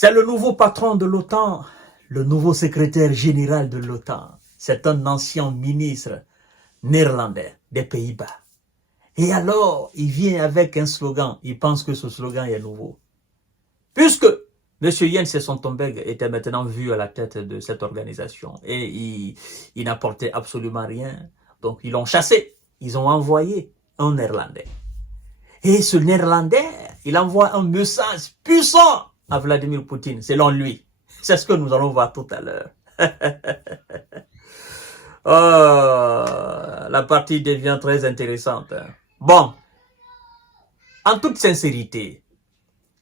C'est le nouveau patron de l'OTAN, le nouveau secrétaire général de l'OTAN. C'est un ancien ministre néerlandais des Pays-Bas. Et alors, il vient avec un slogan. Il pense que ce slogan est nouveau. Puisque M. Jens Stoltenberg était maintenant vu à la tête de cette organisation et il n'apportait absolument rien. Donc, ils l'ont chassé. Ils ont envoyé un Néerlandais. Et ce Néerlandais, il envoie un message puissant à Vladimir Poutine, selon lui. C'est ce que nous allons voir tout à l'heure. Oh, la partie devient très intéressante. Bon, en toute sincérité,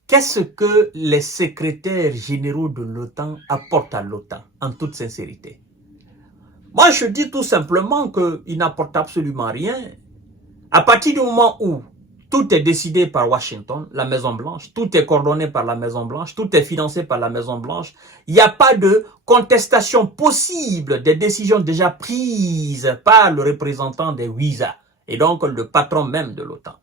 qu'est-ce que les secrétaires généraux de l'OTAN apportent à l'OTAN, en toute sincérité? Moi, je dis tout simplement qu'ils n'apportent absolument rien. À partir du moment où tout est décidé par Washington, la Maison-Blanche, tout est coordonné par la Maison-Blanche, tout est financé par la Maison-Blanche, il n'y a pas de contestation possible des décisions déjà prises par le représentant des WISA et donc le patron même de l'OTAN.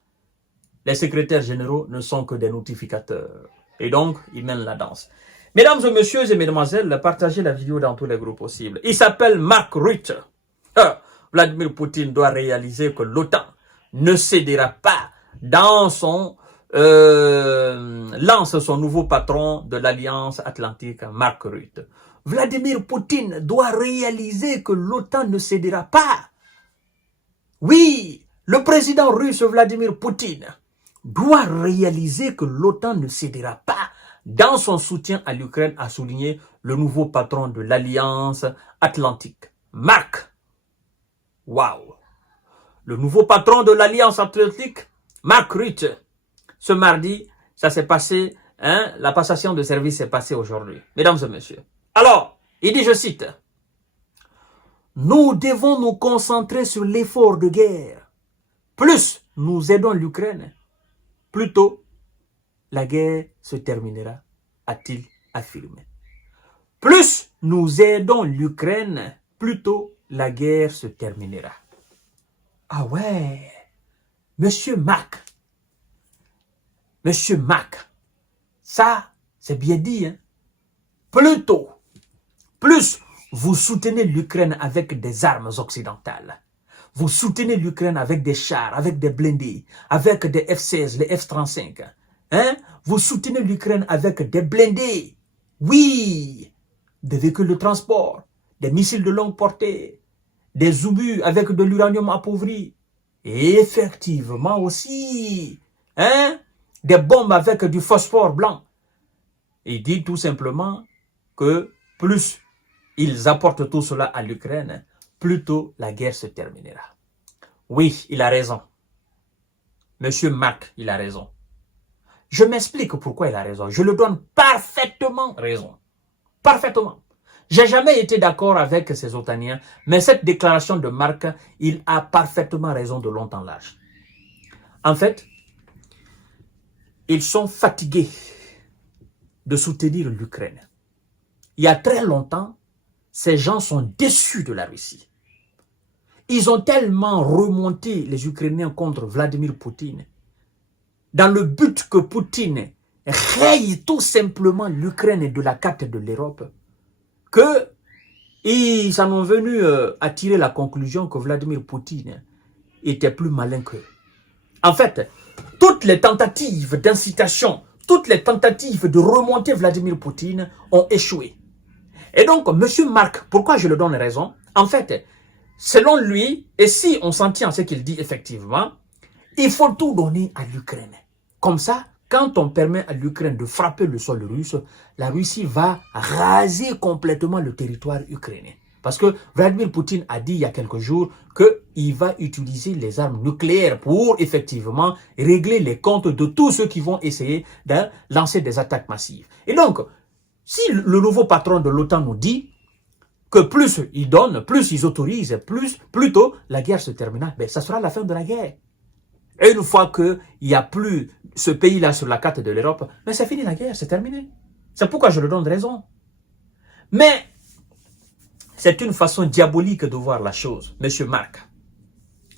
Les secrétaires généraux ne sont que des notificateurs et donc ils mènent la danse. Mesdames et messieurs et mesdemoiselles, partagez la vidéo dans tous les groupes possibles. Il s'appelle Mark Rutte. Vladimir Poutine doit réaliser que l'OTAN ne cédera pas dans son lance son nouveau patron de l'Alliance Atlantique, Mark Rutte. Vladimir Poutine doit réaliser que l'OTAN ne cédera pas. Oui, le président russe Vladimir Poutine doit réaliser que l'OTAN ne cédera pas dans son soutien à l'Ukraine, a souligné le nouveau patron de l'Alliance Atlantique, Mark. Waouh! Le nouveau patron de l'Alliance Atlantique, Mark Rutte. Ce mardi, ça s'est passé, la passation de service s'est passée aujourd'hui. Mesdames et messieurs. Alors, il dit, je cite, « Nous devons nous concentrer sur l'effort de guerre. Plus nous aidons l'Ukraine, plus tôt la guerre se terminera, a-t-il affirmé. Plus nous aidons l'Ukraine, plus tôt la guerre se terminera. » Ah ouais, Monsieur Mac, ça, c'est bien dit. Hein? Plutôt, plus vous soutenez l'Ukraine avec des armes occidentales, vous soutenez l'Ukraine avec des chars, avec des blindés, avec des F-16, les F-35. Hein? Vous soutenez l'Ukraine avec des blindés, oui, des véhicules de transport, des missiles de longue portée, des obus avec de l'uranium appauvri, et effectivement aussi, des bombes avec du phosphore blanc. Il dit tout simplement que plus ils apportent tout cela à l'Ukraine, plus tôt la guerre se terminera. Oui, il a raison. Monsieur Mark, il a raison. Je m'explique pourquoi il a raison. Je le donne parfaitement raison. Parfaitement. J'ai jamais été d'accord avec ces otaniens, mais cette déclaration de Mark, il a parfaitement raison de long en large. En fait, ils sont fatigués de soutenir l'Ukraine. Il y a très longtemps, ces gens sont déçus de la Russie. Ils ont tellement remonté les Ukrainiens contre Vladimir Poutine, dans le but que Poutine raye tout simplement l'Ukraine de la carte de l'Europe, que ils en ont venu à tirer la conclusion que Vladimir Poutine était plus malin qu'eux. En fait, toutes les tentatives d'incitation, toutes les tentatives de remonter Vladimir Poutine ont échoué. Et donc, M. Mark, pourquoi je le donne raison? En fait, selon lui, et si on s'en tient à ce qu'il dit effectivement, il faut tout donner à l'Ukraine. Comme ça, quand on permet à l'Ukraine de frapper le sol russe, la Russie va raser complètement le territoire ukrainien. Parce que Vladimir Poutine a dit il y a quelques jours qu'il va utiliser les armes nucléaires pour effectivement régler les comptes de tous ceux qui vont essayer de lancer des attaques massives. Et donc, si le nouveau patron de l'OTAN nous dit que plus ils donnent, plus ils autorisent, plus tôt la guerre se terminera, ben, ça sera la fin de la guerre. Et une fois qu'il n'y a plus ce pays-là sur la carte de l'Europe, mais c'est fini la guerre, c'est terminé. C'est pourquoi je le donne raison. Mais c'est une façon diabolique de voir la chose, Monsieur Mark.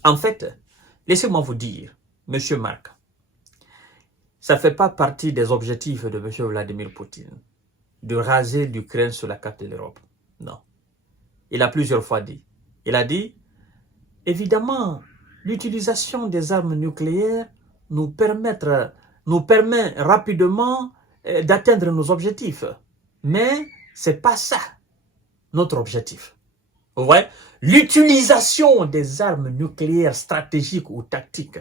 En fait, laissez-moi vous dire, Monsieur Mark, ça ne fait pas partie des objectifs de Monsieur Vladimir Poutine. de raser l'Ukraine sur la carte de l'Europe. Non. Il a plusieurs fois dit. Il a dit, évidemment, l'utilisation des armes nucléaires nous permet rapidement d'atteindre nos objectifs. Mais ce n'est pas ça notre objectif. Vous voyez, l'utilisation des armes nucléaires stratégiques ou tactiques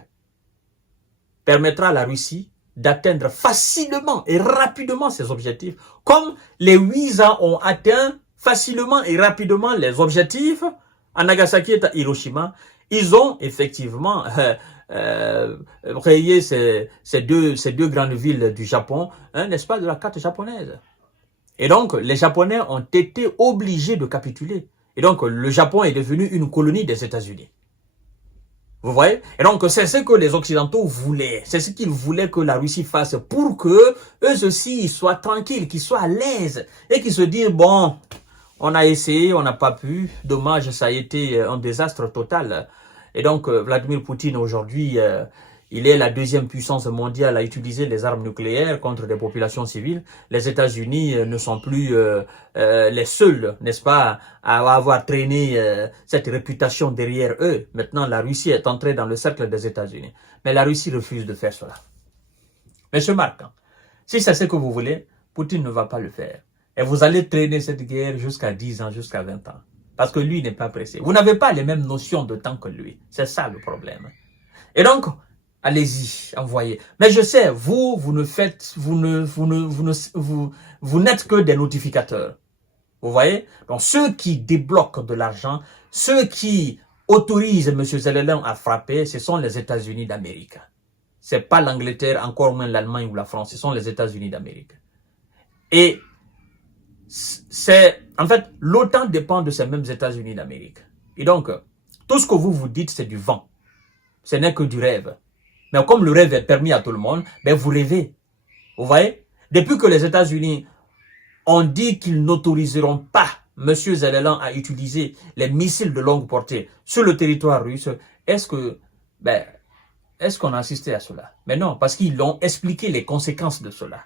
permettra à la Russie d'atteindre facilement et rapidement ses objectifs, comme les 8 ans ont atteint facilement et rapidement les objectifs à Nagasaki et à Hiroshima. Ils ont effectivement rayé ces deux grandes villes du Japon, hein, n'est-ce pas, de la carte japonaise. Et donc, les Japonais ont été obligés de capituler. Et donc, le Japon est devenu une colonie des États-Unis. Vous voyez? Et donc, c'est ce que les Occidentaux voulaient. C'est ce qu'ils voulaient que la Russie fasse pour que eux aussi soient tranquilles, qu'ils soient à l'aise et qu'ils se disent, bon, on a essayé, on n'a pas pu. Dommage, ça a été un désastre total. Et donc, Vladimir Poutine, aujourd'hui, il est la deuxième puissance mondiale à utiliser les armes nucléaires contre des populations civiles. Les États-Unis ne sont plus les seuls, n'est-ce pas, à avoir traîné cette réputation derrière eux. Maintenant, la Russie est entrée dans le cercle des États-Unis. Mais la Russie refuse de faire cela. Monsieur Marc, si c'est ce que vous voulez, Poutine ne va pas le faire. Et vous allez traîner cette guerre jusqu'à 10 ans, jusqu'à 20 ans. Parce que lui n'est pas pressé. Vous n'avez pas les mêmes notions de temps que lui. C'est ça le problème. Et donc, allez-y, envoyez. Mais je sais, vous n'êtes que des notificateurs. Vous voyez? Donc, ceux qui débloquent de l'argent, ceux qui autorisent M. Zelensky à frapper, ce sont les États-Unis d'Amérique. Ce n'est pas l'Angleterre, encore moins l'Allemagne ou la France, ce sont les États-Unis d'Amérique. Et en fait, l'OTAN dépend de ces mêmes États-Unis d'Amérique. Et donc, tout ce que vous vous dites, c'est du vent. Ce n'est que du rêve. Mais comme le rêve est permis à tout le monde, ben vous rêvez. Vous voyez? Depuis que les États-Unis ont dit qu'ils n'autoriseront pas M. Zelensky à utiliser les missiles de longue portée sur le territoire russe, est-ce qu'on a assisté à cela? Mais non, parce qu'ils ont expliqué les conséquences de cela.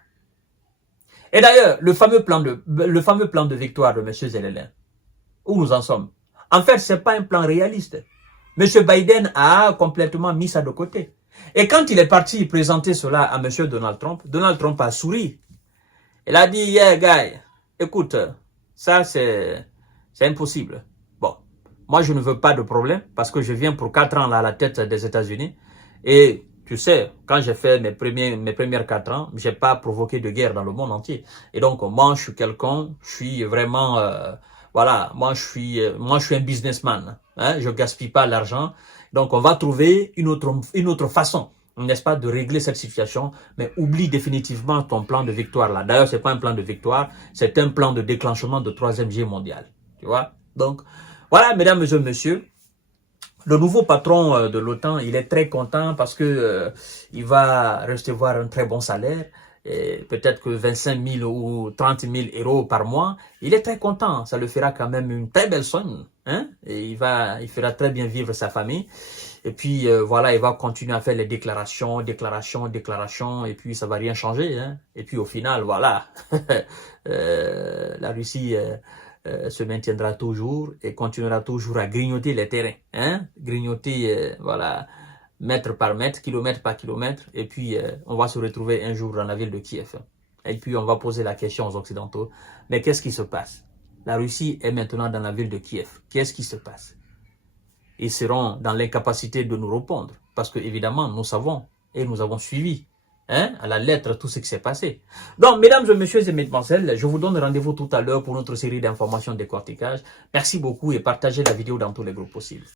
Et d'ailleurs, le fameux plan de victoire de M. Zelensky, où nous en sommes? En fait, ce n'est pas un plan réaliste. M. Biden a complètement mis ça de côté. Et quand il est parti présenter cela à M. Donald Trump a souri. Il a dit, yeah, guy, écoute, ça c'est impossible. Bon, moi je ne veux pas de problème parce que je viens pour 4 ans là, à la tête des États-Unis. Et tu sais, quand j'ai fait mes premières 4 ans, je n'ai pas provoqué de guerre dans le monde entier. Et donc, moi, je suis quelqu'un, je suis vraiment, voilà, moi, je suis un businessman. Hein, je ne gaspille pas l'argent. Donc, on va trouver une autre façon, n'est-ce pas, de régler cette situation. Mais oublie définitivement ton plan de victoire là. D'ailleurs, ce n'est pas un plan de victoire, c'est un plan de déclenchement de 3e guerre mondiale. Tu vois? Donc, voilà, mesdames et messieurs. Le nouveau patron de l'OTAN, il est très content parce que il va recevoir un très bon salaire, peut-être que 25 000 ou 30 000 euros par mois. Il est très content, ça le fera quand même une très belle somme, hein? Et il fera très bien vivre sa famille. Et puis voilà, il va continuer à faire les déclarations, et puis ça va rien changer, hein? Et puis au final, voilà, la Russie se maintiendra toujours et continuera toujours à grignoter les terrains, hein? Grignoter, voilà, mètre par mètre, kilomètre par kilomètre, et puis on va se retrouver un jour dans la ville de Kiev. Et puis on va poser la question aux Occidentaux, mais qu'est-ce qui se passe? La Russie est maintenant dans la ville de Kiev. Qu'est-ce qui se passe? Ils seront dans l'incapacité de nous répondre, parce que évidemment nous savons et nous avons suivi, hein, à la lettre tout ce qui s'est passé. Donc, mesdames et messieurs et mesdemoiselles, je vous donne rendez-vous tout à l'heure pour notre série d'informations décortiquage. Merci beaucoup et partagez la vidéo dans tous les groupes possibles.